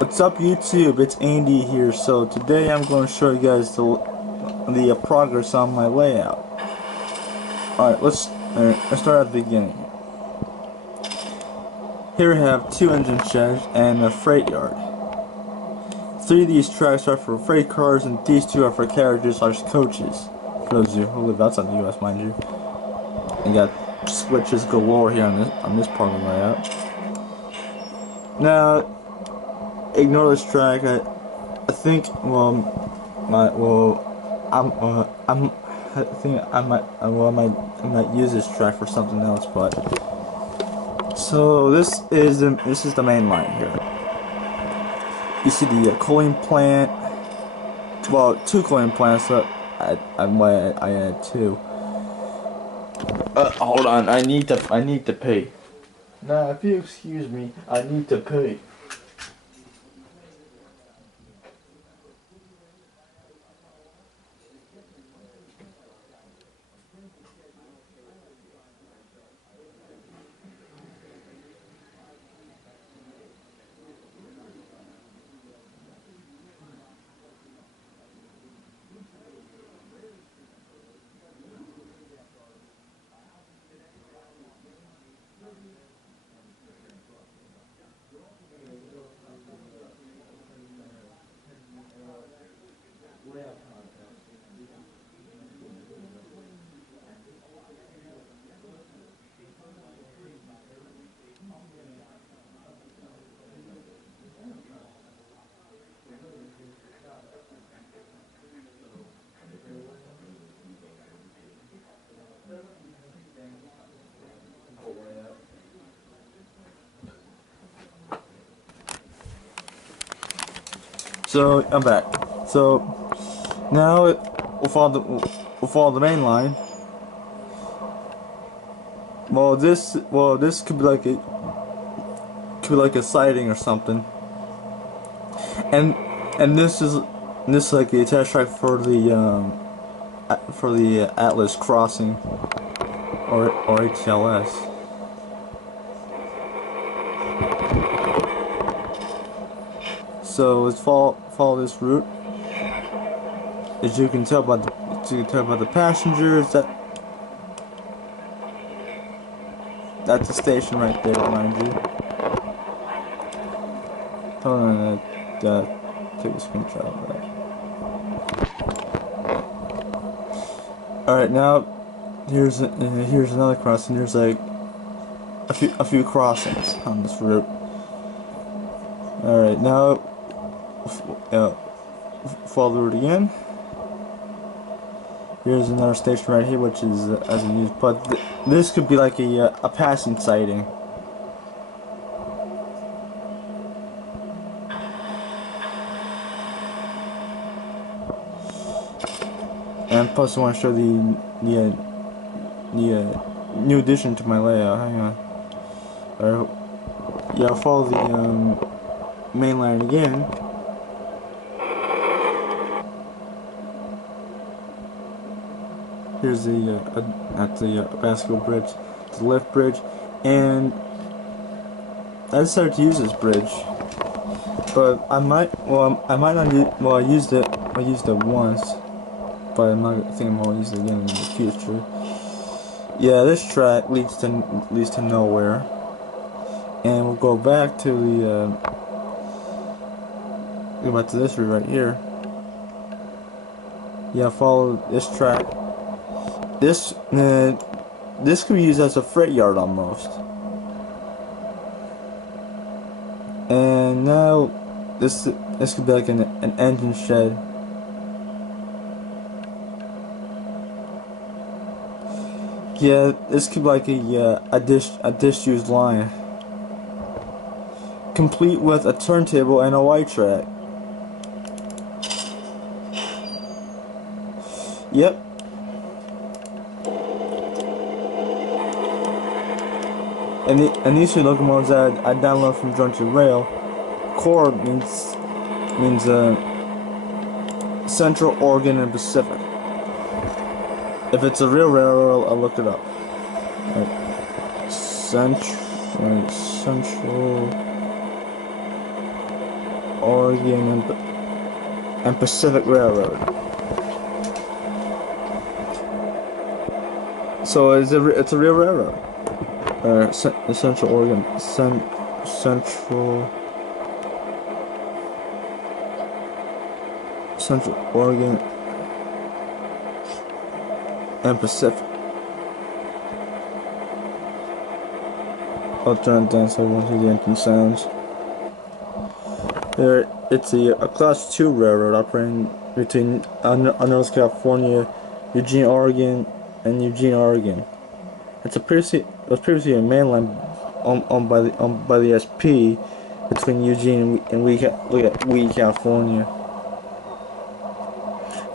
What's up YouTube, it's Andy here. So today I'm going to show you guys the progress on my layout. Alright, let's start at the beginning. Here we have 2 engine sheds and a freight yard. 3 of these tracks are for freight cars and these 2 are for carriages/coaches. For those of you who live outside the US, mind you. And got switches galore here on this part of the layout. Now, ignore this track. I think I might use this track for something else, but so this is the main line here. You see the cooling plant. Well, 2 cooling plants. So I added 2. Hold on. I need to pee. Now, if you excuse me, I need to pee. So I'm back. So now we'll follow the main line. Well, this could be like a siding or something. And this is like the attached track for the Atlas crossing or HLS. So let's follow this route. As you can tell by the passengers, that's the station right there, mind you. Hold on, take a screenshot of that. All right, now here's another crossing. There's like a few crossings on this route. All right, now. Follow the route again. Here's another station right here, which is as used, but this could be like a passing sighting. And plus, I want to show the new addition to my layout. Hang on. Yeah, I'll follow the main line again. Here's the basketball bridge, the lift bridge, and I decided to use this bridge, but I might not use. Well, I used it once, but I'm not thinking I'm gonna use it again in the future. Yeah, this track leads to nowhere, and we'll go back to this route right here. Yeah, follow this track. This could be used as a freight yard almost. And now this could be like an engine shed. Yeah, this could be like a disused line, complete with a turntable and a white track. Yep. And these 2 locomotives that I downloaded from Joint Rail. CORP means Central Oregon and Pacific. If it's a real railroad, I'll look it up. Central Oregon and Pacific Railroad. So it's a real railroad. Central Oregon, Central Oregon and Pacific. I'll turn it down so I won't hear the engine sounds. It's a Class 2 railroad operating between North California, Eugene, Oregon, and Eugene, Oregon. It was previously a mainline owned by the SP between Eugene and Wee, California.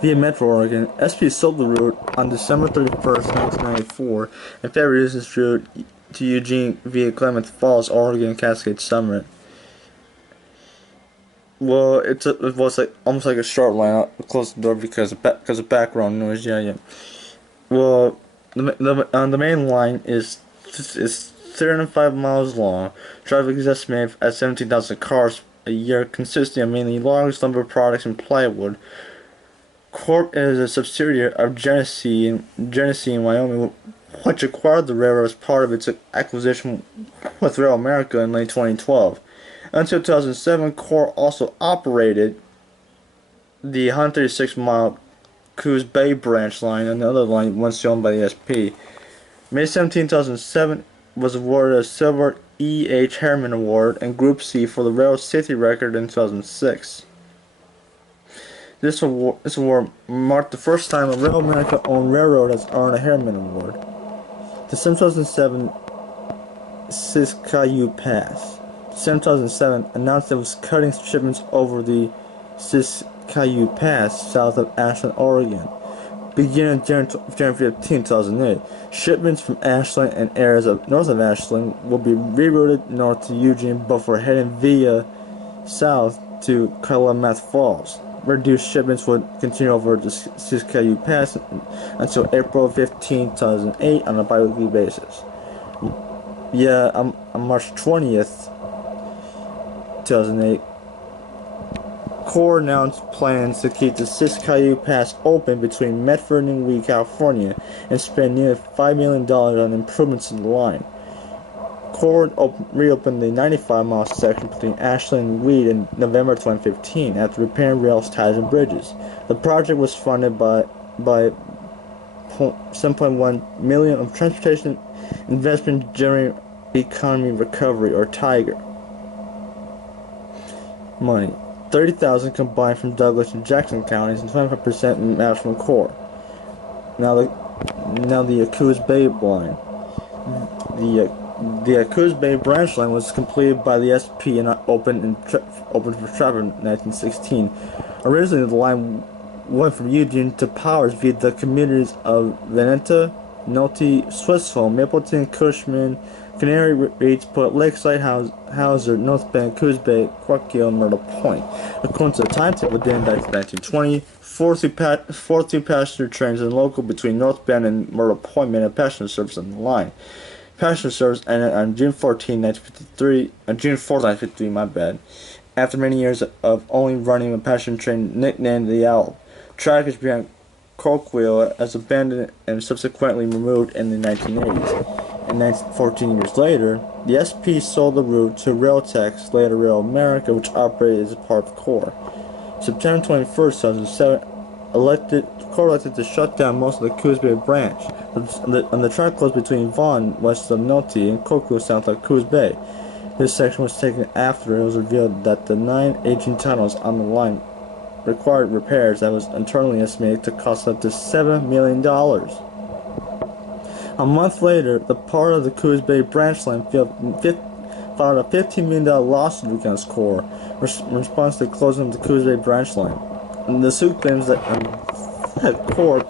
Via Metro Oregon, SP sold the route on December 31st, 1994, and ferries this route to Eugene via Klamath Falls, Oregon, Cascade Summit. Well, it was like almost like a short line. I'll close the door because of background noise. Yeah. Well, the main line is 305 miles long. Traffic is estimated at 17,000 cars a year, consisting of mainly logs, lumber products, and plywood. CORP is a subsidiary of Genesee in Wyoming, which acquired the railroad as part of its acquisition with Rail America in late 2012. Until 2007, CORP also operated the 136-mile Coos Bay branch line, another line once owned by the SP. May 17, 2007 was awarded a Silver E. H. Harriman Award and Group C for the railroad safety record in 2006. This award marked the first time a Rail America-owned railroad has earned a Harriman Award. December 2007, Siskiyou Pass. December 2007 announced it was cutting shipments over the Siskiyou Pass south of Ashland, Oregon. Beginning January 15, 2008, shipments from Ashland and areas north of Ashland will be rerouted north to Eugene before heading via south to Klamath Falls. Reduced shipments would continue over the Siskiyou Pass until April 15, 2008 on a bi-weekly basis. Yeah, on March 20th, 2008, CORP announced plans to keep the Siskiyou Pass open between Medford and Wee, California, and spend nearly $5 million on improvements to the line. CORP reopened the 95-mile section between Ashland and Weed in November 2015 after repairing rails, ties, and bridges. The project was funded by $7.1 million of Transportation Investment During Economy Recovery, or TIGER money. $30,000 combined from Douglas and Jackson counties and 25% matched from CORP. Now the Coos Bay line. The Coos Bay branch line was completed by the SP and opened for traffic in 1916. Originally, the line went from Eugene to Powers via the communities of Veneta, Nolte, Swissville, Mapleton, Cushman, Canary Reeds, Put, Lakeside, Hauser, North Bend, Coos Bay, Quackkill, and Myrtle Point. According to the timetable dating back to 1920, 42 passenger trains and local between North Bend and Myrtle Point made a passenger service on the line. Passenger service ended on June 4, 1953, my bad. After many years of only running a passenger train nicknamed the Owl. Trackage began Colquitt as abandoned and subsequently removed in the 1980s. And 14 years later, the SP sold the route to Railtex, later Rail America, which operated as a part of CORP. September 21st, 2007, CORP elected to shut down most of the Coos Bay branch, and the track closed between Vaughan, west of Nolte, and Colquitt, south of Coos Bay. This section was taken after it was revealed that the 9 aging tunnels on the line required repairs that was internally estimated to cost up to $7 million. A month later, the part of the Coos Bay branch line filed a $15 million lawsuit against CORP in response to the closing of the Coos Bay branch line. And the suit claims that CORP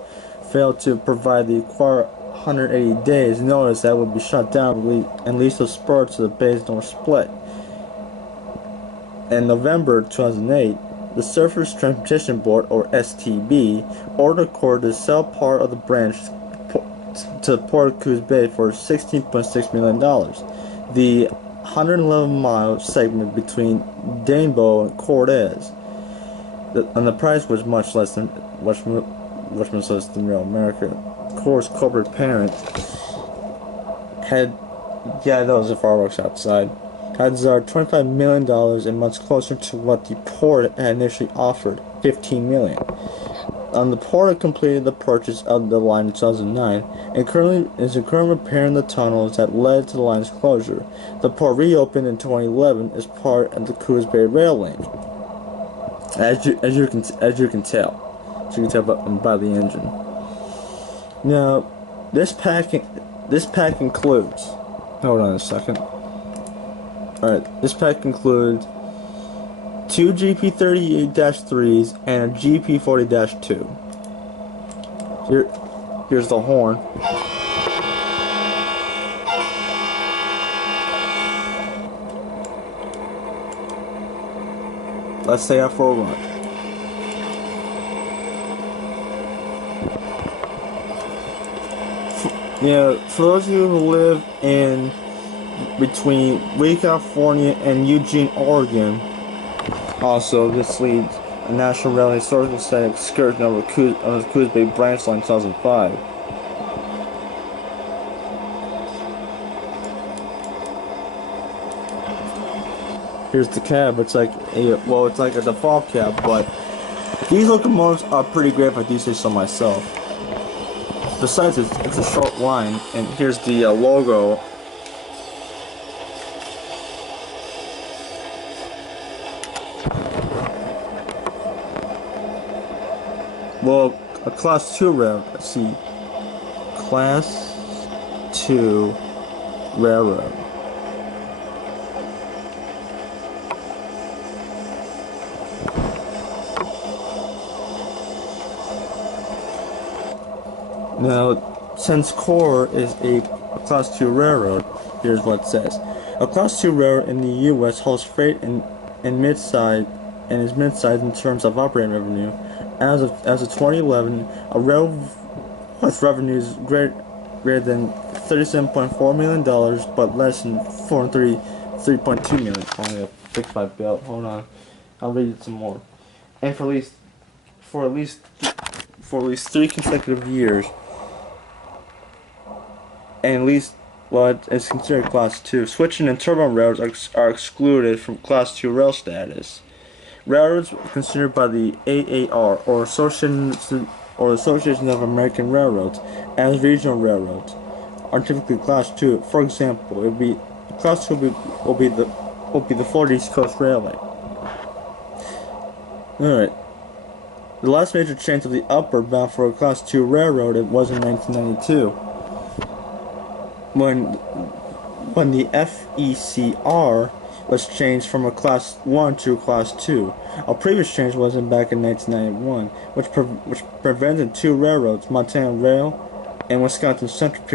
failed to provide the required 180 days notice that would be shut down and lease the spur to the bay's north split. In November 2008, the Surface Transportation Board, or STB, ordered CORP to sell part of the branch to Port of Coos Bay for $16.6 million. The 111-mile segment between Danebo and Cortez. And the price was much less than Real America. Corp's corporate parent had, yeah, that was a fireworks outside, had $25 million and much closer to what the port had initially offered, $15 million. The port had completed the purchase of the line in 2009 and currently repairing the tunnels that led to the line's closure. The port reopened in 2011 as part of the Coos Bay Rail Link. As you can tell by the engine. Now, this pack includes. Hold on a second. Alright, this pack includes 2 GP38-3s and a GP40-2. Here's the horn. Let's take out for a run. For those of you who live in between Lee, California and Eugene, Oregon, also this leads a National Rail Historical Site excursion over the Coos Bay Branch Line 2005. Here's the cab. It's like a default cab, but these locomotives are pretty great if I do say so myself. Besides, it's a short line, and here's the logo. Well, a Class 2 railroad. Let's see. Class 2 railroad. Now, since CORP is a Class 2 railroad, here's what it says. A Class 2 railroad in the U.S. hauls freight and is mid-sized in terms of operating revenue. As of 2011, a railroad with revenues greater than $37.4 million, but less than $433.2 million. Only a 65 belt. Hold on, I'll read it some more. And for at least 3 consecutive years. And at least, well, it's considered Class 2. Switching and turbine railroads are excluded from Class 2 rail status. Railroads considered by the AAR, or Association of American Railroads, as regional railroads, are typically Class 2. For example, Class 2 will be the Florida East Coast Railway. Alright. The last major change of the upward bound for a Class 2 railroad was in 1992. When the FECR was changed from a Class 1 to a Class 2. A previous change was back in 1991, which prevented 2 railroads, Montana Rail and Wisconsin Central,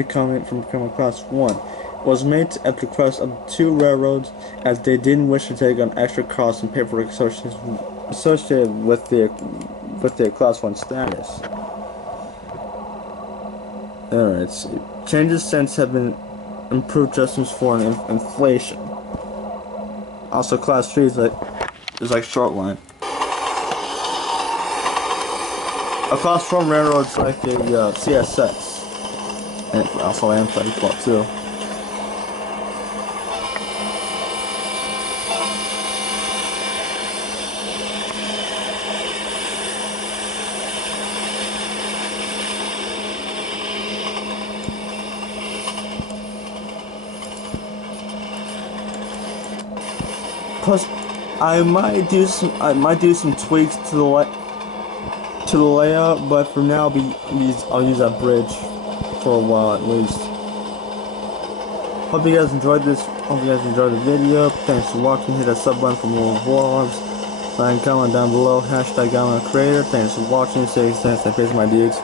from becoming Class 1. It was made at the request of 2 railroads, as they didn't wish to take on extra costs and paperwork associated with their Class 1 status. Alright, let's see. Changes since have been improved adjustments for inflation. Also, Class 3 is like short line. A Class 4 railroad is like a CSX, and also Amtrak as well too. Plus, I might do some tweaks to the layout, but for now I'll use that bridge for a while at least. Hope you guys enjoyed this. Hope you guys enjoyed the video. Thanks for watching. Hit that sub button for more vlogs. Find comment down below. #GuyMyCreator. Thanks for watching. Stay safe. Thanks, my dudes.